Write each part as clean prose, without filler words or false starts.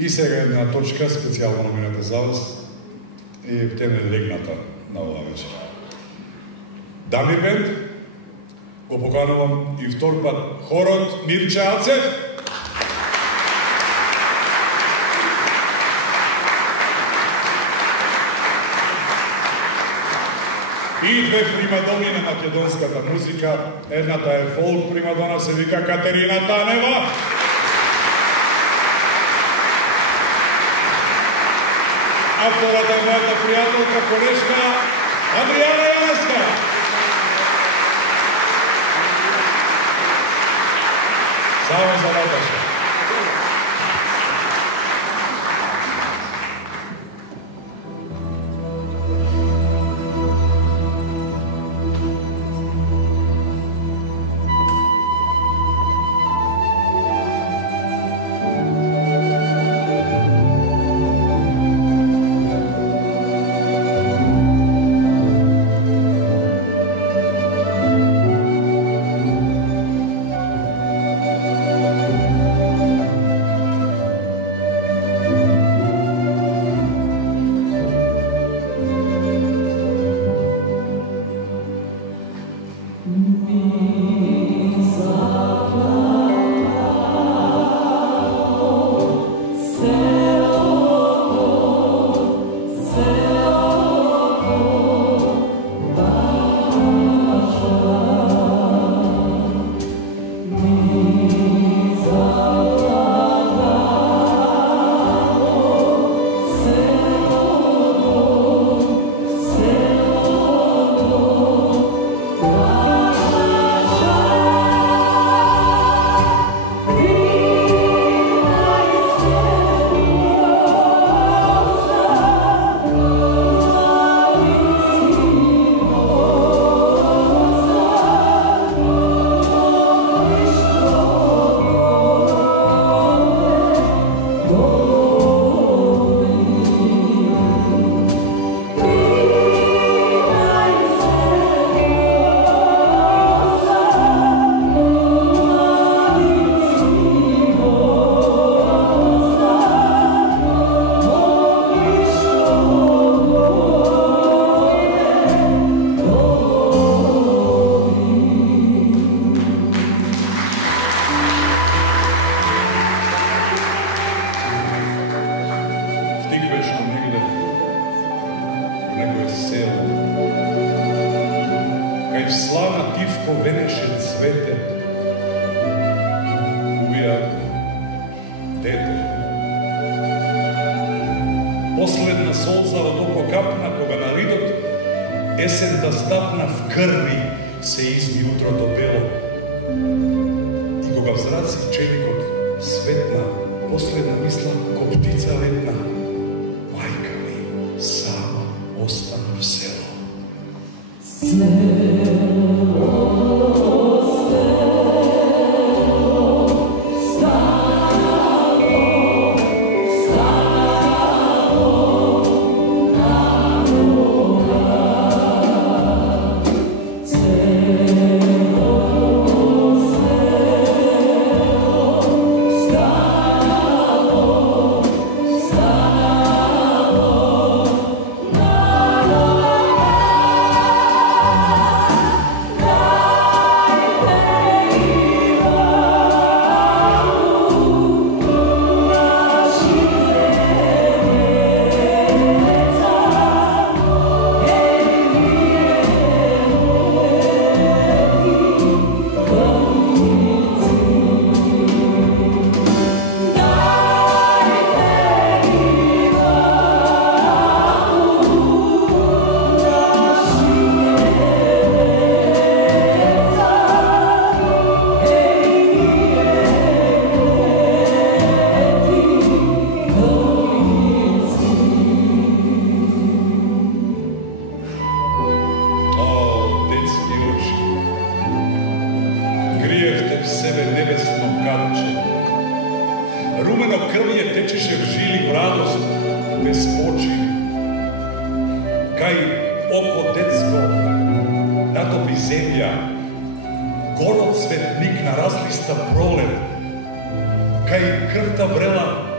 И сега една точка, специјално номинета за вас, и теме легната на оваа вечер. Дами бенд, го поканувам и втор пат хорот Мирче Ацев. И две примадони на македонската музика. Едната е фолк примадона, се вика Катерина Танева. А втората е мојата пријателка, колешка Адријана Јанеска. Само за Наташа.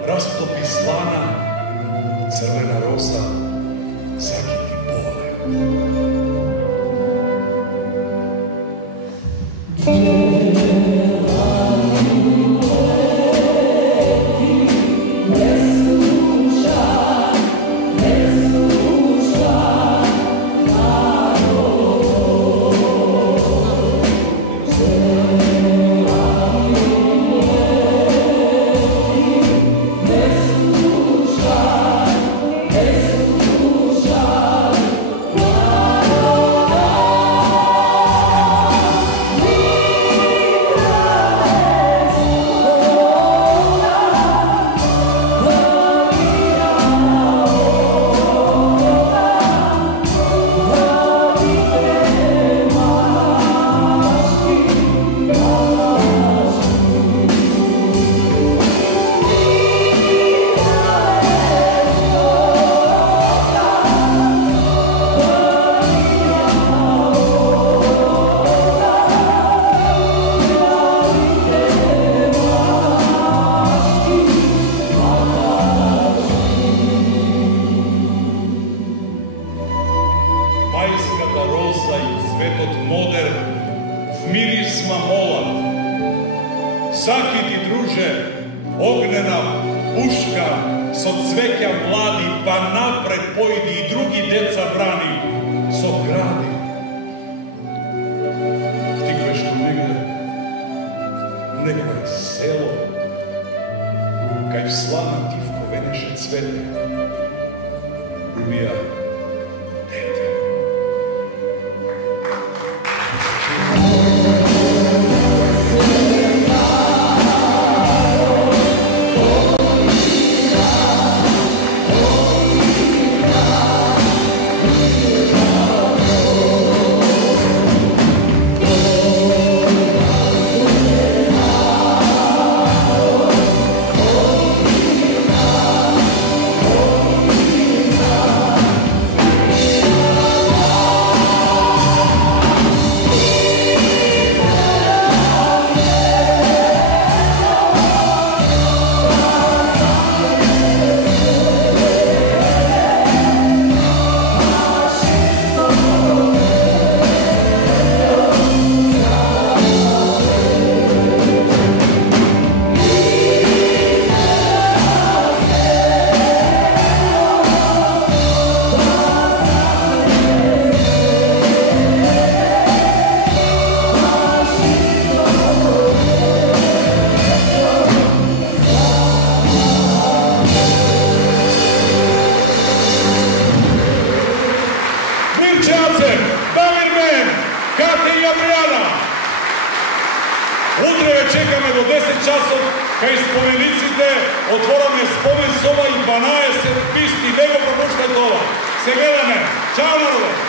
rastopi slana, crvena rosa zakiti pole. Majskата роза и цветот модер вмирисма мола. Сакити друже, огнена пушка со цвеќа млади, па напред појди и други деца брани со гради. Стигнеш до негде, некое село, кај в слана тивко венеше цвете, убија дете. Утре ве чекаме до 10 часов, кај спомениците, отвораме спомен соба и 12 писти, не го пропуштајте ова. Се гледаме. Чао, народе!